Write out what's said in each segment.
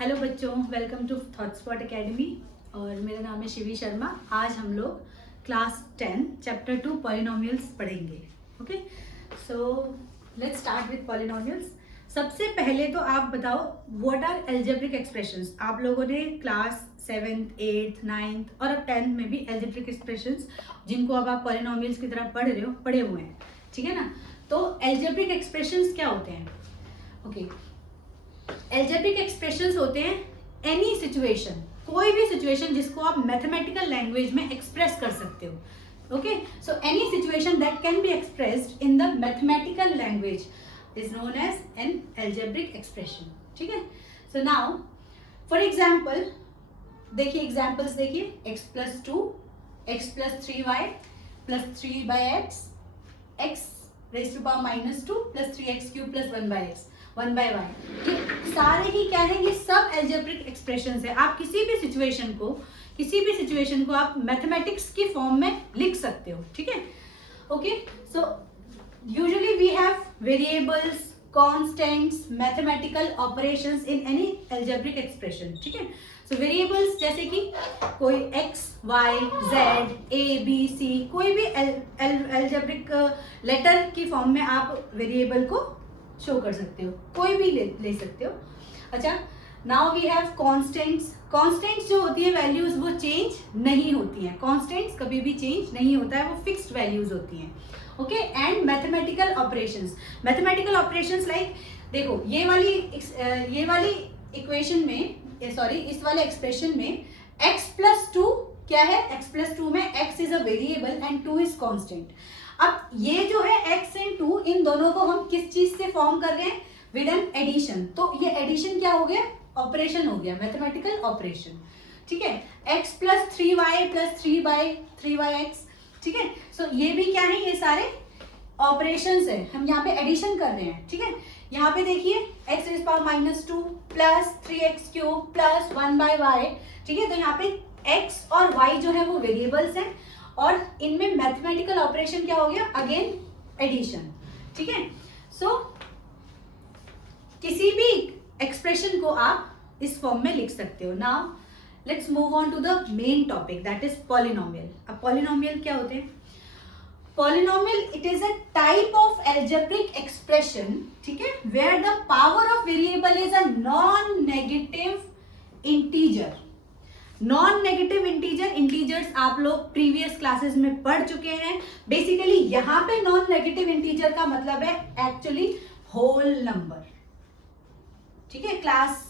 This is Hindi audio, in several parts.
हेलो बच्चों, वेलकम टू थॉटस्पॉट एकेडमी। और मेरा नाम है शिवी शर्मा। आज हम लोग क्लास 10 चैप्टर 2 पॉलिनोमियल्स पढ़ेंगे। Okay, so let's start with polynomials. सबसे पहले तो आप बताओ व्हाट आर एल्जेब्रिक एक्सप्रेशंस। आप लोगों ने क्लास 7th 8th 9th और अब 10th में भी एल्जेब्रिक एक्सप्रेशंस, जिनको अब आप पॉलिनोमियल्स की तरह पढ़ रहे हो, पढ़े हुए हैं, ठीक है ना। तो एल्जेब्रिक एक्सप्रेशंस क्या होते हैं? ओके, एल्जेब्रिक एक्सप्रेशंस होते हैं एनी सिचुएशन, कोई भी सिचुएशन जिसको आप मैथमेटिकल लैंग्वेज में एक्सप्रेस कर सकते हो। Okay, so any situation that can be expressed in the mathematical language is known as an algebraic expression. ठीक है, सो नाउ फॉर एग्जाम्पल देखिए, एग्जाम्पल्स देखिए, x plus 2 x plus 3y plus 3/x x raise to power -2 plus 3x cube plus 1/y। ये सारे ही क्या है? ये सब एल्जेब्रिक एक्सप्रेशंस है। आप किसी भी सिचुएशन को आप मैथमेटिक्स की फॉर्म में लिख सकते हो। ठीक है, okay. So usually we have variables, constants, mathematical operations in any algebraic expression. ठीक है, सो वेरिएबल्स जैसे कि कोई x, y, z, a, b, c, कोई भी एल्जेब्रिक लेटर की फॉर्म में आप वेरिएबल को शो कर सकते हो, कोई भी ले सकते हो। अच्छा, now we have constants. Constants जो होती है वैल्यूज, वो चेंज नहीं होती हैं। कांस्टेंट्स कभी भी चेंज नहीं होता है, वो फिक्स्ड वैल्यूज होती हैं। Okay, and mathematical operations. Mathematical operations like देखो, ये वाली इक्वेशन में, सॉरी, इस वाले एक्सप्रेशन में x प्लस 2 क्या है? x प्लस 2 में x is a variable and 2 is constant. अब ये जो है x एंड 2, इन दोनों को हम किस चीज से फॉर्म कर रहे हैं? With an addition. तो ये एडिशन क्या हो गया? ऑपरेशन हो गया, मैथमेटिकल ऑपरेशन। ठीक है, x plus 3y plus 3/3x। ठीक है, सो ये भी क्या है? ये सारे ऑपरेशंस है, हम यहाँ पे एडिशन कर रहे हैं। ठीक है, यहाँ पे देखिए x rays power -2 plus 3x cube plus 1/y। ठीक है, तो यहाँ पे x और y जो है वो वेरिएबल्स हैं और इनमें मैथमेटिकल ऑपरेशन क्या हो गया? Again addition. ठीक है, सो किसी भी एक्सप्रेशन को आप इस फॉर्म में लिख सकते हो। Now let's move on to the main topic, that is polynomial. अब पॉलिनोमियल क्या होते हैं? Polynomial, it is a type of algebraic expression, ठीक है, where the power of variable is a non negative integer. Non negative integers आप लोग प्रीवियस क्लासेस में पढ़ चुके हैं। बेसिकली यहाँ पे नॉन नेगेटिव इंटीजर का मतलब है एक्चुअली होल नंबर। ठीक है, क्लास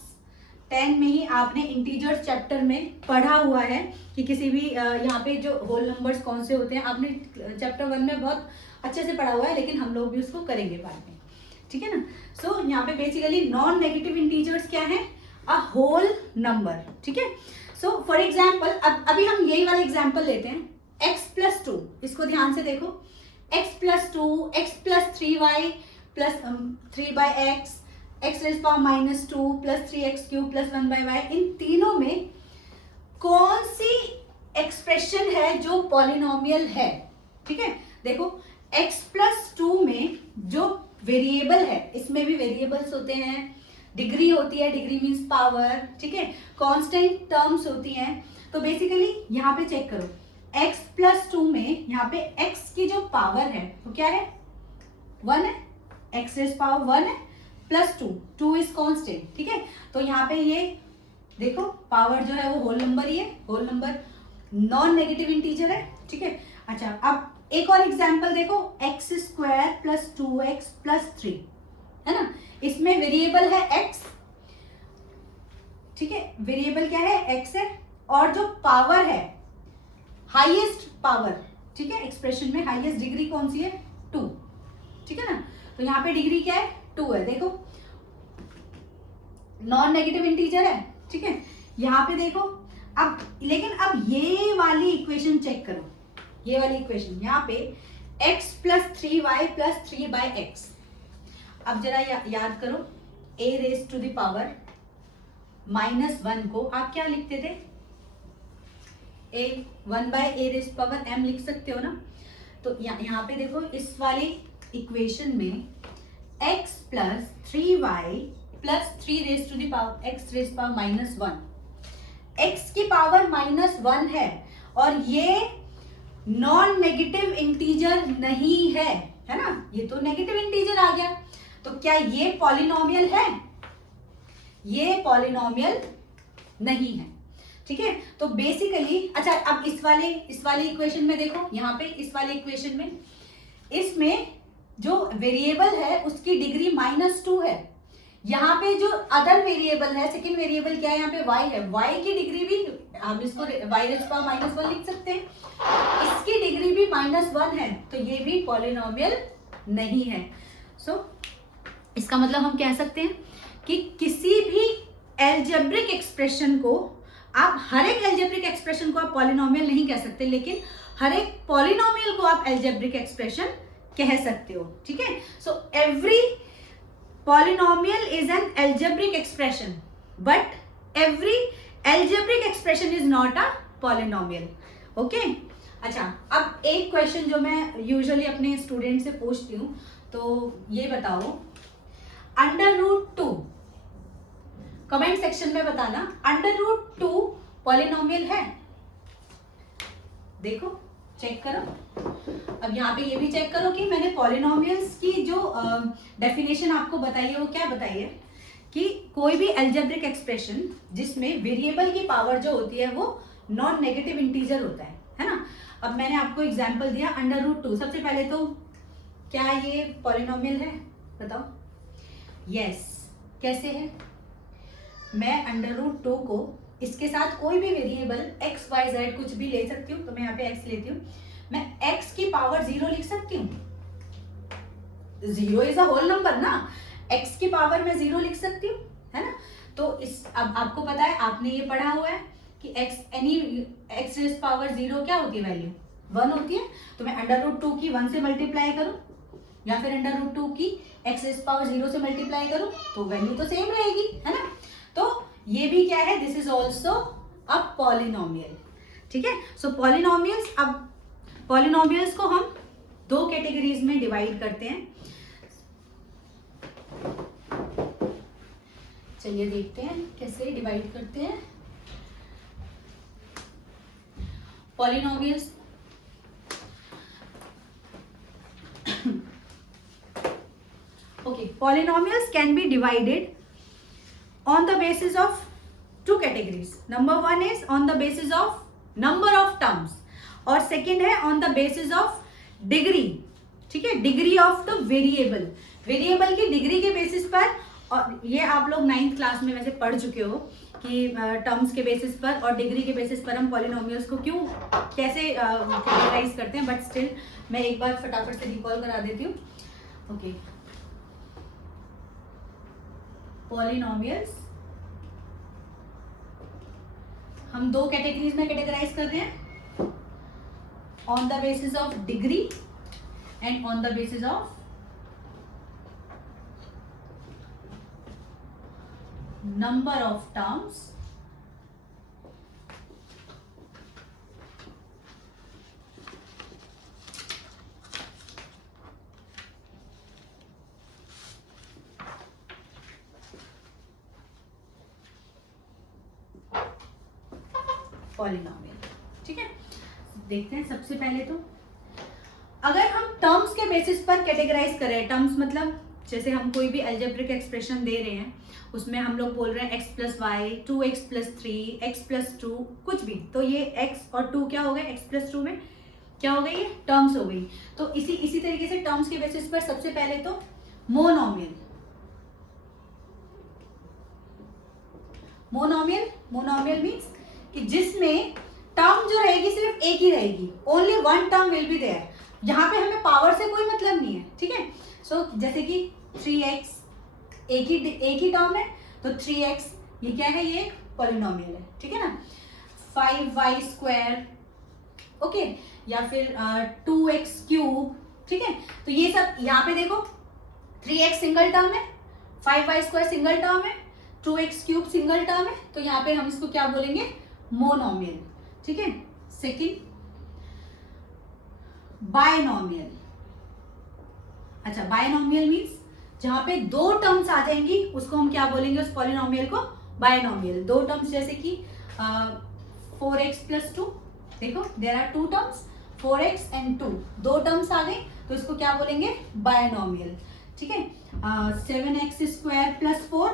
10 में ही आपने इंटीजर्स चैप्टर में पढ़ा हुआ है कि किसी भी यहाँ पे जो होल नंबर्स कौन से होते हैं, आपने चैप्टर 1 में बहुत अच्छे से पढ़ा हुआ है, लेकिन हम लोग भी उसको करेंगे बाद में। ठीक है ना। सो यहाँ पे बेसिकली नॉन नेगेटिव इंटीजर्स क्या है? A whole number. ठीक है, सो फॉर एग्जाम्पल अभी हम यही वाला एग्जाम्पल लेते हैं, x प्लस 2। इसको ध्यान से देखो, x plus 2, x plus 3y plus 3/x, x rays power -2 plus 3x cube plus 1/y। इन तीनों में कौन सी एक्सप्रेशन है जो पॉलिनोमियल है? ठीक है, देखो x प्लस 2 में जो वेरिएबल है, इसमें भी वेरिएबल्स होते हैं, डिग्री होती है, डिग्री मीन्स पावर। ठीक है, कांस्टेंट टर्म्स होती हैं। तो बेसिकली यहाँ पे चेक करो, x प्लस 2 में यहाँ पे x की जो पावर है वो क्या है? 1 है, x रेज़ पावर 1 है प्लस 2 इज कांस्टेंट। ठीक है, तो यहाँ पे ये देखो पावर जो है वो होल नंबर ही है, whole number non negative integer है। ठीक है, अच्छा, अब एक और एग्जांपल देखो, x square plus 2x plus 3, है ना। इसमें वेरिएबल है x। ठीक है, वेरिएबल क्या है? x है, और जो पावर है, हाईएस्ट पावर, ठीक है, एक्सप्रेशन में हाईएस्ट डिग्री कौन सी है? 2। ठीक है ना, तो यहाँ पे डिग्री क्या है? 2 है। देखो नॉन नेगेटिव इंटीजर है। ठीक है, यहाँ पे देखो, अब लेकिन अब ये वाली इक्वेशन चेक करो, ये वाली इक्वेशन यहाँ पे x plus 3y plus 3/x। अब जरा याद करो, a raise to the power -1 को आप क्या लिखते थे? 1/a रेज़ पावर m लिख सकते हो ना। तो यहाँ पे देखो, इस वाली इक्वेशन में x plus 3y plus 3 raise to the power x raise power minus 1। x की पावर माइनस 1 है और ये नॉन नेगेटिव इंटीजर नहीं है, है ना, ये तो नेगेटिव इंटीजर आ गया, तो क्या ये पॉलिनोमियल है? ये पॉलिनोमियल नहीं है, ठीक है। तो बेसिकली अच्छा, अब इस वाले इक्वेशन में देखो, यहाँ पे इस वाले इक्वेशन में, इसमें जो वेरिएबल है उसकी डिग्री -2 है। यहाँ पे जो अदर वेरिएबल है, सेकंड वेरिएबल क्या है, यहाँ पे y है, y की डिग्री भी हम इसको y रेज़ पावर -1 लिख सकते हैं, इसकी डिग्री भी -1 है, तो ये भी पॉलिनोमियल नहीं है। सो इसका मतलब हम कह सकते हैं कि किसी भी एल्जेब्रिक एक्सप्रेशन को आप, हर एक एल्जेब्रिक एक्सप्रेशन को आप पॉलिनोमियल नहीं कह सकते, लेकिन हर एक पॉलिनोमियल को आप एल्जेब्रिक एक्सप्रेशन कह सकते हो, ठीक है। So every polynomial is an algebraic expression, but every algebraic expression is not a polynomial. Okay? अच्छा, अब एक क्वेश्चन जो मैं यूजुअली अपने स्टूडेंट से पूछती हूँ, तो ये बताओ, √2, कमेंट सेक्शन में बताना, √2 पॉलिनोमियल है? देखो, चेक करो। अब यहाँ पे ये भी चेक करो कि मैंने पॉलिनोमियल्स की जो डेफिनेशन आपको बताई है वो क्या बताई है, कि कोई भी एल्जेब्रिक एक्सप्रेशन जिसमें वेरिएबल की पावर जो होती है वो नॉन नेगेटिव इंटीजर होता है ना। अब मैंने आपको एग्जांपल दिया √2, सबसे पहले तो क्या ये पॉलिनोमियल है, बताओ। यस, कैसे है? मैं √2 को इसके साथ कोई भी वेरिएबल x, y, z कुछ भी ले सकती हूँ, तो मैं यहाँ पे x लेती हूँ, मैं x की पावर 0 लिख सकती हूँ। 0 इज अ होल नंबर ना, x की पावर मैं 0 लिख सकती हूँ, है ना। तो इस, अब आपको पता है, आपने ये पढ़ा हुआ है कि x रेज़ पावर 0 क्या होती है, वैल्यू 1 होती है, तो मैं √2 की 1 से मल्टीप्लाई करूँ या फिर √2 की x रेज़ पावर 0 से मल्टीप्लाई करूँ, तो वैल्यू तो सेम रहेगी, है ना। तो ये भी क्या है, this is also a polynomial, ठीक है। सो पॉलिनोमियल्स, अब पॉलिनोमियल्स को हम दो कैटेगरीज में डिवाइड करते हैं। चलिए देखते हैं कैसे डिवाइड करते हैं polynomials. Okay, polynomials can be divided on the basis of two categories. Number one is on the basis of number of terms और second है on the basis of degree, ठीक है, degree of the variable, variable की डिग्री के बेसिस पर। और ये आप लोग 9th क्लास में वैसे पढ़ चुके हो कि टर्म्स के बेसिस पर और डिग्री के बेसिस पर हम पॉलिनोमियल्स को क्यों, कैसे कैटेगराइज करते हैं, बट स्टिल मैं एक बार फटाफट से रिकॉल करा देती हूँ। ओके, पॉलिनोमियल्स हम दो कैटेगरीज में कैटेगराइज कर रहे हैं, on the basis of degree and on the basis of number of terms polynomial, ठीक है। देखते हैं, सबसे पहले तो अगर हम टर्म्स के बेसिस पर कैटेगराइज करें, टर्म्स मतलब जैसे हम कोई भी अलजेब्रिक एक्सप्रेशन दे रहे हैं, उसमें हम लोग बोल रहे हैं x + y, 2x + 3, x + 2, कुछ भी, तो ये x और 2 क्या हो गए, x + 2 में क्या हो गई, ये टर्म्स हो गई। तो इसी तरीके से टर्म्स के बेसिस पर सबसे पहले तो मोनोमियल, मोनोमियल मीन्स कि जिसमें टर्म जो रहेगी सिर्फ एक ही रहेगी, only one term will be there, जहां पे हमें पावर से कोई मतलब नहीं है, ठीक है। सो जैसे कि 3x एक ही टर्म है, तो 3x ये क्या है, ये एक पॉलिनोमियल है, ठीक है ना। 5y², ओके, या फिर 2x³, ठीक है। तो ये सब यहाँ पे देखो, 3x सिंगल टर्म है, 5y² सिंगल टर्म है, 2x³ सिंगल टर्म है, तो यहाँ पे हम इसको क्या बोलेंगे, मोनोमियल, ठीक है। Second, binomial. अच्छा, बायनोमियल मीन्स जहां पे दो टर्म्स आ जाएंगी उसको हम क्या बोलेंगे, उस पॉलिनोमियल को बायनोमियल। दो टर्म्स जैसे कि 4x + 2, देखो there are two terms 4x and 2, दो टर्म्स आ गए तो इसको क्या बोलेंगे, बायनोमियल। ठीक है, 7x² + 4,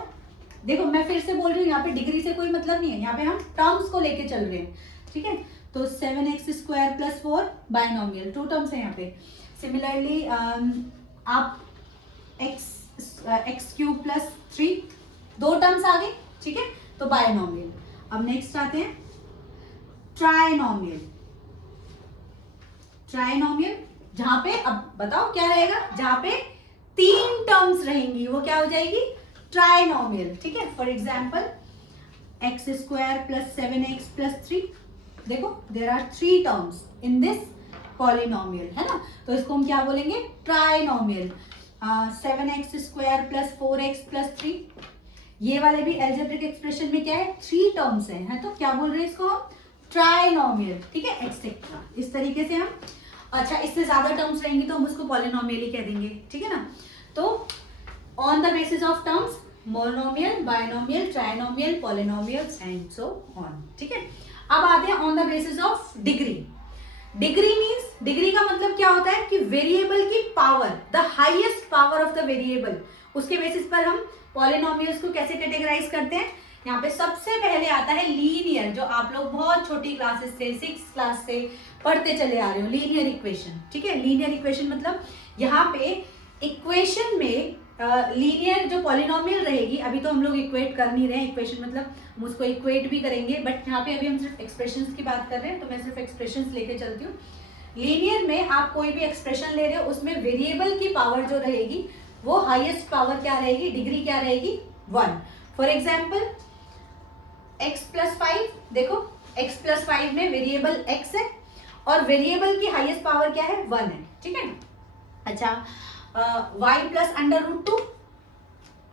देखो मैं फिर से बोल रही हूँ, यहाँ पे डिग्री से कोई मतलब नहीं है, यहाँ पे हम टर्म्स को लेके चल रहे हैं। ठीक है, तो 7x² + 4 बायनोमियल, टू टर्म्स है यहाँ पे। सिमिलरली आप x³ + 3, दो टर्म्स आ गए। ठीक है, तो बायनोमियल। अब नेक्स्ट आते हैं ट्राइनोमियल। ट्राइनोमियल जहां पे, अब बताओ क्या रहेगा, जहां पे तीन टर्म्स रहेंगी वो क्या हो जाएगी, ट्राइनोमियल। ठीक है, फॉर एग्जाम्पल x² + 7x + 3, देखो there are 3 terms in this polynomial, है ना, तो इसको हम क्या बोलेंगे, ट्राइनोमियल। 7x² + 4x + 3, ये वाले भी एल्जेब्रिक एक्सप्रेशन में क्या है, 3 टर्म्स है, तो क्या बोल रहे हैं इसको हम, ट्राइनोमियल। ठीक है, एक्सेट्रा, इस तरीके से हम, अच्छा इससे ज्यादा टर्म्स रहेंगी तो हम उसको पॉलिनोमियल ही कह देंगे। ठीक है ना, तो on the basis of terms, monomial, binomial, trinomial, polynomials and so on. ठीक है, अब आते हैं on the basis of degree. Degree means, degree का मतलब क्या होता है कि वेरिएबल की power, the highest power of the variable, उसके बेसिस पर हम पॉलिनोमियल्स को कैसे कैटेगराइज करते हैं। यहाँ पे सबसे पहले आता है लीनियर, जो आप लोग बहुत छोटी क्लासेस से, 6th क्लास से पढ़ते चले आ रहे हो, लीनियर इक्वेशन। ठीक है, लीनियर इक्वेशन मतलब यहाँ पे इक्वेशन में लीनियर जो पॉलिनोमियल रहेगी, अभी तो हम लोग इक्वेट कर नहीं रहे हैं, इक्वेशन मतलब हम उसको इक्वेट भी करेंगे, बट यहाँ पे अभी हम सिर्फ एक्सप्रेशंस की बात कर रहे हैं, तो मैं सिर्फ एक्सप्रेशंस लेके चलती हूँ। लीनियर में आप कोई भी एक्सप्रेशन ले रहे हो, उसमें वेरिएबल की पावर जो रहेगी वो हाईएस्ट पावर क्या रहेगी, डिग्री क्या रहेगी, 1। फॉर एग्जाम्पल x + 5, देखो x + 5 में वेरिएबल x है और वेरिएबल की हाईएस्ट पावर क्या है, 1 है। ठीक है, अच्छा y + √2,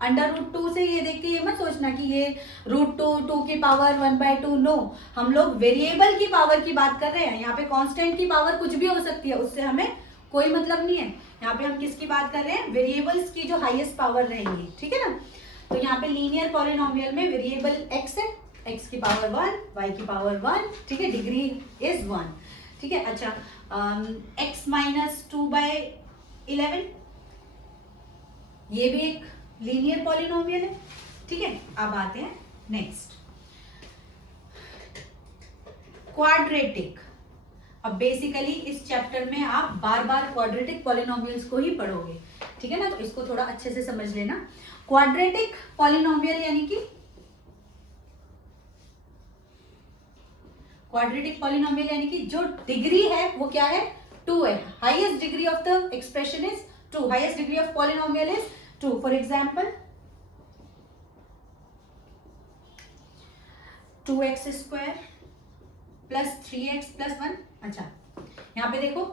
√2 से ये देख के ये मत सोचना कि ये √2 की पावर 1/2, नो, हम लोग वेरिएबल की पावर की बात कर रहे हैं। यहाँ पे कांस्टेंट की पावर कुछ भी हो सकती है, उससे हमें कोई मतलब नहीं है। यहाँ पे हम किसकी बात कर रहे हैं, वेरिएबल्स की जो हाईएस्ट पावर रहेंगी। ठीक है ना, तो यहाँ पे लीनियर पॉलिनोमियल में वेरिएबल x है, x की पावर 1, y की पावर 1। ठीक है, डिग्री इज 1। ठीक है, अच्छा x - 2/11, ये भी एक लीनियर पॉलिनोमियल है। ठीक है, अब आते हैं नेक्स्ट, क्वाड्रेटिक। अब बेसिकली इस चैप्टर में आप बार बार क्वाड्रेटिक पॉलिनोमियल्स को ही पढ़ोगे। ठीक है ना, तो इसको थोड़ा अच्छे से समझ लेना। क्वाड्रेटिक पॉलिनोमियल यानी कि, क्वाड्रेटिक पॉलिनोमियल यानी कि जो डिग्री है वो क्या है, 2 है। Highest degree of the expression is 2, highest degree of polynomial is 2। For example 2x² + 3x + 1। अच्छा, यहाँ पे देखो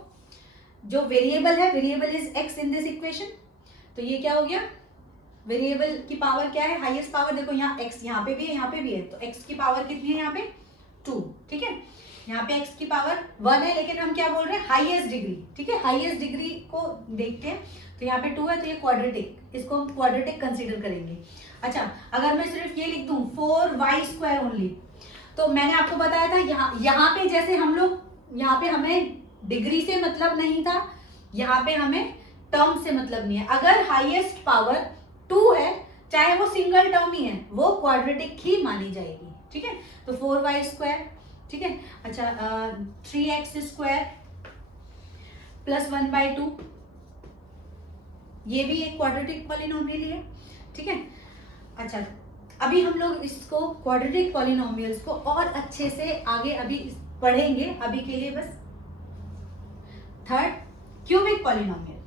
जो वेरिएबल है, variable is x in this equation, तो ये क्या हो गया, वेरिएबल की पावर क्या है, हाईएस्ट पावर, देखो यहाँ x यहाँ पे भी है, यहाँ पे भी है, तो x की पावर कितनी है यहाँ पे, 2। ठीक है, यहाँ पे x की पावर 1 है, लेकिन हम क्या बोल रहे हैं, हाईएस्ट डिग्री। ठीक है, हाईएस्ट डिग्री को देखते हैं, तो यहाँ पे 2 है, तो ये क्वाड्रेटिक, इसको हम क्वाड्रेटिक कंसीडर करेंगे। अच्छा, अगर मैं सिर्फ ये लिख दूं 4y² ओनली, तो मैंने आपको बताया था यहाँ पे जैसे हम लोग, यहाँ पे हमें डिग्री से मतलब नहीं था, यहाँ पे हमें टर्म से मतलब नहीं है। अगर हाईएस्ट पावर 2 है, चाहे वो सिंगल टर्म ही है, वो क्वाड्रेटिक ही मानी जाएगी। ठीक है, तो 4y²। ठीक है, अच्छा 3x² + 1/2, ये भी एक क्वाड्रेटिक पॉलिनोमियल है। ठीक है, अच्छा अभी हम लोग इसको क्वाड्रेटिक पॉलिनोमियल्स को और अच्छे से आगे अभी पढ़ेंगे। अभी के लिए बस थर्ड, क्यूबिक पॉलिनोमियल,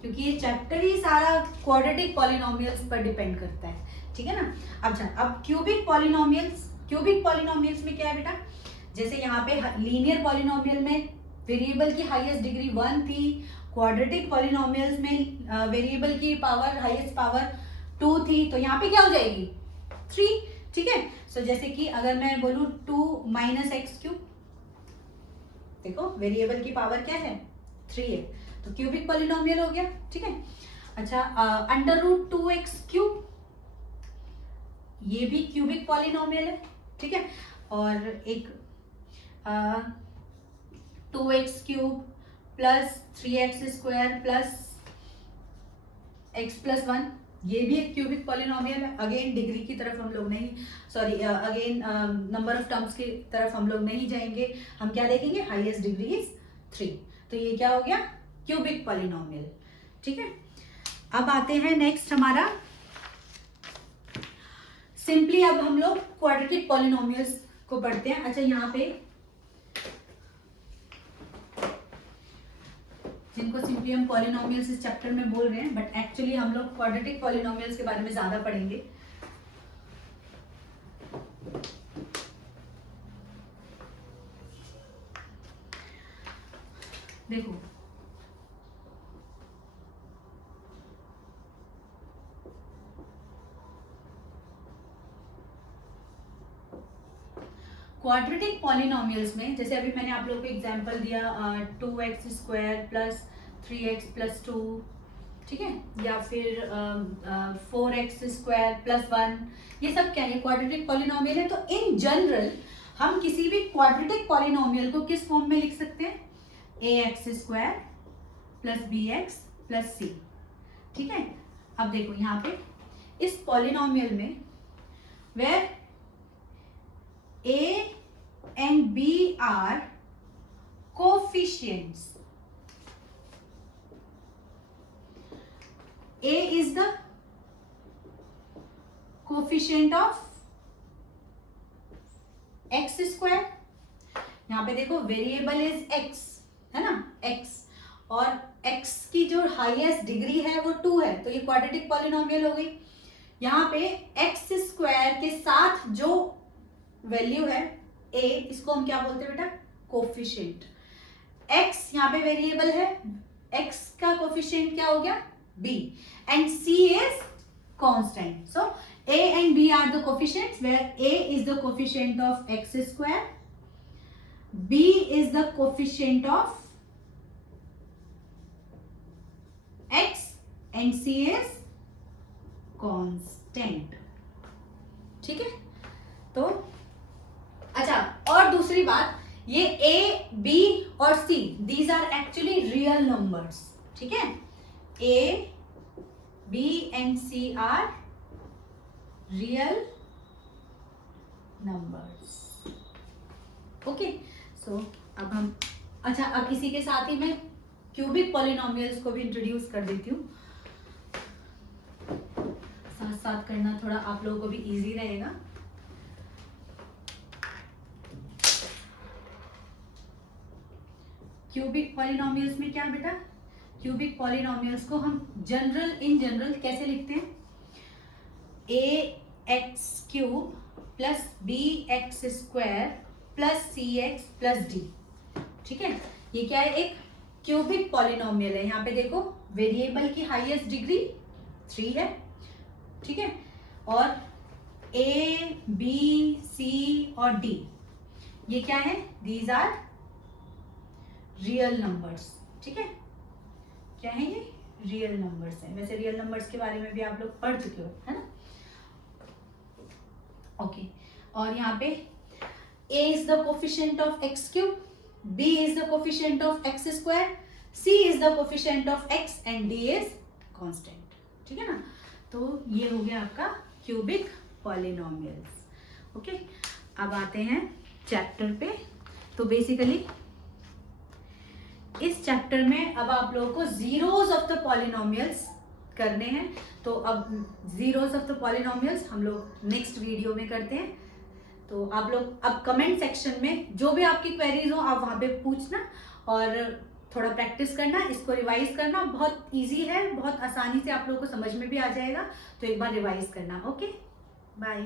क्योंकि ये चैप्टर ही सारा क्वाड्रेटिक पॉलिनोमियल्स पर डिपेंड करता है। ठीक है ना, अब क्यूबिक पॉलिनोमियल्स में क्या है बेटा, जैसे यहाँ पे लीनियर पॉलिनोमियल में वेरिएबल की हाईएस्ट डिग्री 1 थी, क्वाड्रेटिक पॉलिनोमियल्स में वेरिएबल की पावर, हाईएस्ट पावर 2 थी, तो यहाँ पे क्या हो जाएगी, 3। ठीक है, सो जैसे कि अगर मैं बोलूं 2 - x³, देखो वेरिएबल की पावर क्या है, 3 है, तो क्यूबिक पॉलिनोमियल हो गया, ठीक है। अच्छा, √2x³ ये भी क्यूबिक पॉलिनोमियल है, ठीक है। और एक 2x³ plus 3x² plus x+1 ये भी एक क्यूबिक पॉलिनोमियल है। अगेन डिग्री की तरफ हम लोग नहीं, sorry again number of terms की तरफ हम लोग नहीं जाएंगे, हम क्या देखेंगे, हाईएस्ट डिग्री इज 3। तो ये क्या हो गया, क्यूबिक पॉलिनोमियल, ठीक है। अब आते हैं नेक्स्ट हमारा सिंपली, अब हम लोग क्वाड्रेटिक पॉलिनोमियल्स को पढ़ते हैं। अच्छा, यहाँ पे जिनको सिंपली हम पॉलिनोमियल्स इस चैप्टर में बोल रहे हैं, बट एक्चुअली हम लोग क्वाड्रेटिक पॉलिनोमियल्स के बारे में ज्यादा पढ़ेंगे। देखो, क्वाड्रेटिक पॉलिनोमियल्स में जैसे अभी मैंने आप लोगों को एग्जांपल दिया 2x² प्लस 3x प्लस 2, ठीक है, या फिर 4x² प्लस 1, ये सब क्या है, क्वाड्रेटिक पॉलिनोमियल है। तो इन जनरल हम किसी भी क्वाड्रेटिक पॉलिनोमियल को किस फॉर्म में लिख सकते हैं, ax² plus bx plus c, ठीक है। अब देखो यहाँ पे इस पॉलिनोमियल में where a and b are coefficients, a is the coefficient of x², यहाँ पे देखो वेरिएबल इज x है ना, x, और x की जो हाईएस्ट डिग्री है वो 2 है, तो ये क्वाड्रेटिक पॉलिनोमियल हो गई। यहाँ पे x² के साथ जो वैल्यू है a, इसको हम क्या बोलते हैं बेटा, कोफिशिएंट। x यहाँ पे वेरिएबल है, x का कोफिशिएंट क्या हो गया, b, and c is constant. So a and b are the coefficients where a is the coefficient of x², b is the coefficient of x and c is constant, ठीक है। तो अच्छा, और दूसरी बात, ये a, b और c these are actually real numbers, ठीक है। a, b and c are real numbers, okay. So अब हम, अच्छा, अब इसी के साथ ही मैं क्यूबिक पॉलिनोमियल्स को भी इंट्रोड्यूस कर देती हूँ, साथ साथ करना थोड़ा आप लोगों को भी इजी रहेगा। क्यूबिक पॉलिनोमियल्स में क्या बेटा, क्यूबिक पॉलिनोमियल्स को हम इन जनरल कैसे लिखते हैं, ax³ plus bx² plus cx plus d, ठीक है। ये क्या है, एक क्यूबिक पॉलिनोमियल है। यहाँ पे देखो वेरिएबल की हाईएस्ट डिग्री 3 है, ठीक है, और a, b, c और d ये क्या है, दीज आर रियल नंबर्स, ठीक है। क्या है ये, रियल नंबर्स है। वैसे रियल नंबर्स के बारे में भी आप लोग पढ़ चुके हो, है ना, ओके। और यहाँ पे a is the coefficient of x³, b is the coefficient of x², c is the coefficient of x and d is constant, ठीक है ना। तो ये हो गया आपका क्यूबिक पॉलिनोमियल्स, ओके। अब आते हैं चैप्टर पे। तो बेसिकली इस चैप्टर में अब आप लोगों को जीरोस ऑफ द पॉलिनोमियल्स करने हैं। तो अब जीरोस ऑफ द पॉलिनोमियल्स हम लोग नेक्स्ट वीडियो में करते हैं। तो आप लोग अब कमेंट सेक्शन में जो भी आपकी क्वेरीज हो आप वहाँ पे पूछना और थोड़ा प्रैक्टिस करना, इसको रिवाइज करना। बहुत इजी है, बहुत आसानी से आप लोगों को समझ में भी आ जाएगा, तो एक बार रिवाइज करना। Okay, bye.